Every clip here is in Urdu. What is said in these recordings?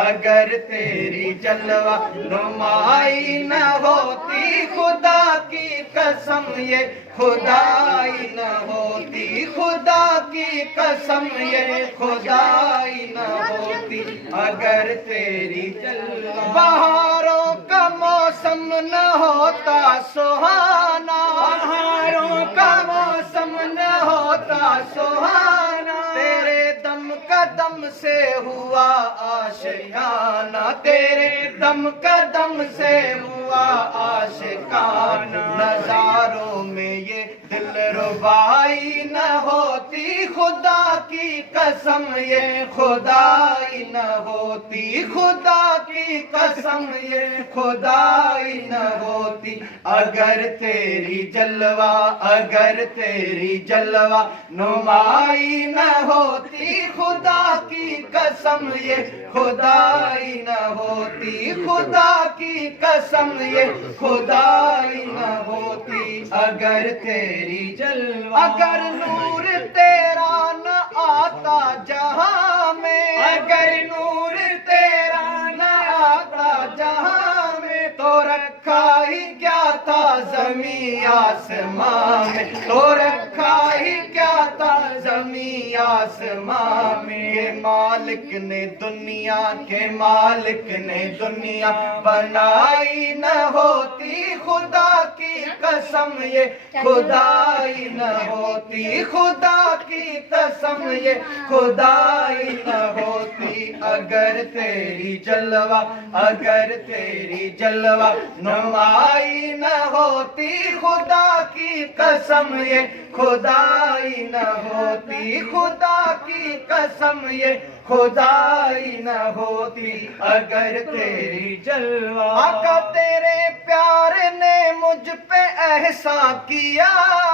اگر تیری جلوہ نمائی نہ ہوتی، خدا کی قسم یہ خدائی نہ ہوتی، خدا کی قسم یہ خدائی نہ ہوتی، اگر تیری جلوہ بہاروں کا موسم نہ ہوتا سہانا، بہاروں کا موسم نہ ہوتا سہانا، تیرے دم کا دم سے ہوا آشیانہ، تیرے دم کا دم سے ہوا آشیانہ، نظاروں میں یہ دل ربائی نہ ہوتی، خدا کی قسم یہ خدائی نہ ہوتی، خدا کی قسم یہ خدائی نہ ہوتی، اگر تیری جلوہ، اگر تیری جلوہ نمائی نہ ہوتی، خدا کی قسم یہ خدائی نہ ہوتی، خدا کی قسم یہ خدائی نہ ہوتی، اگر تیری جلوہ، اگر نور تیرا نہ آتا جہاں میں، اگر نور تیرا نہ آتا جہاں میں، تو رکھا ہی کیا تھا زمین آسمان میں، تو رکھا ہی کیا تھا زمین آسمان میں، کہ مالک نے دنیا، کے مالک نے دنیا بنائی نہ ہوتی، خدا کی قسم یہ خدائی نہ ہوتی، خدا کی قسم یہ خدائی نہ ہوتی، اگر تیری جلوہ، اگر تیری جلوہ نمائی نہ ہوتی، خدا کی قسم یہ خدائی نہ ہوتی، خدا کی قسم یہ خدائی نہ ہوتی، اگر تیری جلوہ، آقا تیرے پیار نے مجھ پہ احسان کیا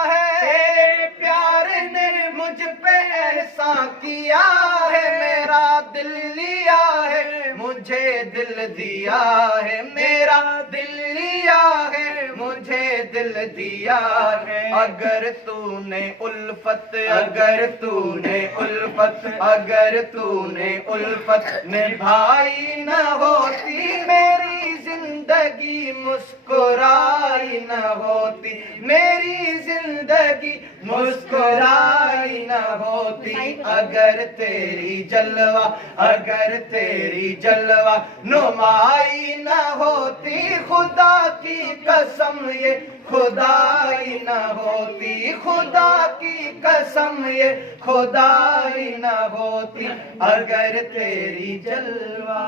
ہے، تیرے پیار نے مجھ پہ احسان کیا ہے، میرا دل لیا ہے مجھے دل دیا ہے، میرا دل لیا ہے مجھے دل دیا ہے، اگر تو نے الفت، اگر تو نے الفت، اگر تو نے الفت نبھائی نہ ہوتی، میری زندگی مسکرائی نہ ہوتی، میری زندگی مسکرائی نہ ہوتی، اگر تیری جلوہ، اگر تیری جلوہ نمائی نہ ہوتی، خدا کی قسم یہ خدائی نہ ہوتی، خدا کی قسم یہ خدائی نہ ہوتی، اگر تیری جلوہ،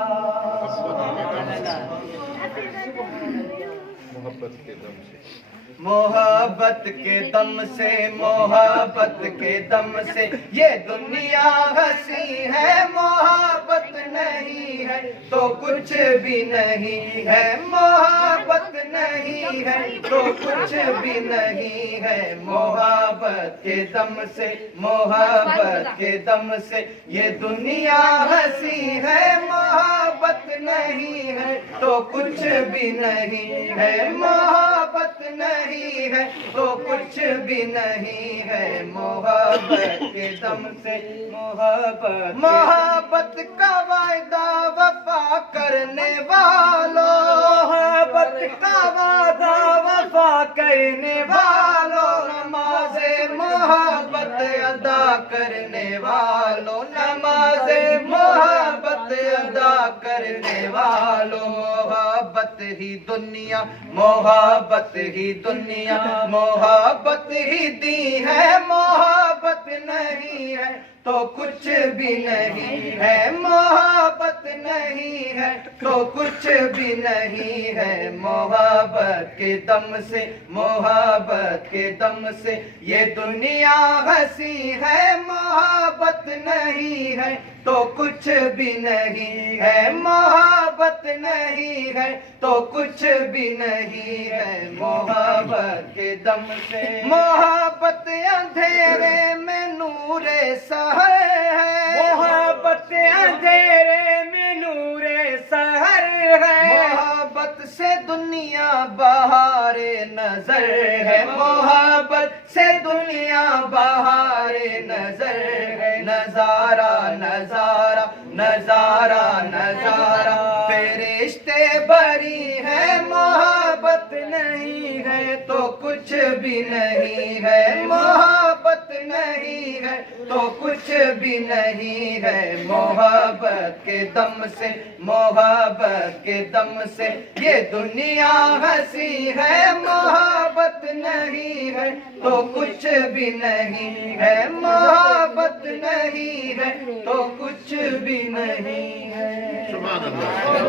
محبت کے دم سے، محبت کے دم سے، محبت کے دم سے یہ دنیا ہنسی ہے، محبت نہیں ہے تو کچھ بھی نہیں ہے، محبت نہیں ہے تو کچھ بھی نہیں ہے، محبت کے دم سے، محبت کے دم سے یہ دنیا ہنسی ہے، محبت نہیں ہے تو کچھ بھی نہیں ہے، محبت نہیں ہے تو کچھ بھی نہیں ہے، محبت کے دم سے، محبت، محبت کا وعدہ وفا کرنے والوں، محبت کا وعدہ وفا کرنے والوں، نماز محبت ادا کرنے والوں، نماز محبت ادا کرنے والوں، محبت ہی دنیا، محبت ہی دنیا، محبت ہی دی ہے، محبت نہیں ہے تو کچھ بھی نہیں ہے، محبت نہیں ہے تو کچھ بھی نہیں ہے، محبت کے دم سے، محبت کے دم سے یہ دنیا ہنسی ہے، محبت نہیں ہے تو کچھ بھی نہیں ہے، محبت نہیں ہے تو کچھ بھی نہیں ہے، محبت کے دم سے، محبت اندھیرے میں نور سحر ہے، محبت اندھیرے میں نور سحر ہے، محبت سے دنیا بہار نظر ہے، محبت سے دنیا بہار نظر ہے، نظارہ نظارہ نظارہ نظارہ رشتے بری ہے محبت نہیں ہے تو کچھ بھی نہیں ہے محبت نہیں ہے تو کچھ بھی نہیں ہے محبت کے دم سے محبت کے دم سے یہ دنیا ہنسی ہے محبت نہیں ہے تو کچھ بھی نہیں ہے محبت نہیں ہے تو کچھ بھی نہیں ہے